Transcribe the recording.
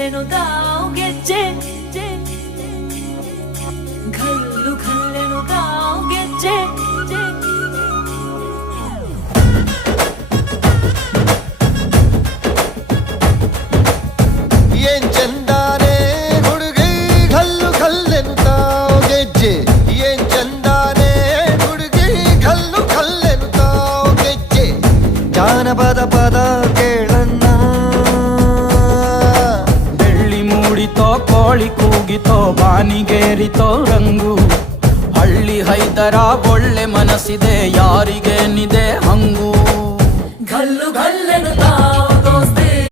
ಘಲ್ಲೆನು ತಾವು ಗೆಜ್ಜೆ ಘಲ್ಲು ಘಲ್ಲೆನು ತಾವು ಗೆಜ್ಜೆ ಏನ್ ಚಂದಾನೆ ಹುಡುಗಿ ಘಲ್ಲು ಘಲ್ಲೆನು ತಾವು ಗೆಜ್ಜೆ ಏನ್ ಚಂದಾನೆ ಹುಡುಗಿ ಘಲ್ಲು ಘಲ್ಲೆನು ತಾವು ಗೆಜ್ಜೆ ಜಾನಪದ ಪದ ಕೇಳನ್ನ ಬೆಳ್ಳಿ ಮೂಡಿತೋ ಕೋಳಿ ಕೂಗಿತೋ ಬಾನಿಗೇರಿತೋ ರಂಗು ಹಳ್ಳಿ ಹೈದರ ಒಳ್ಳೆ ಮನಸ್ಸಿದೆ ಯಾರಿಗೇನಿದೆ ಹಂಗು ಘಲ್ಲು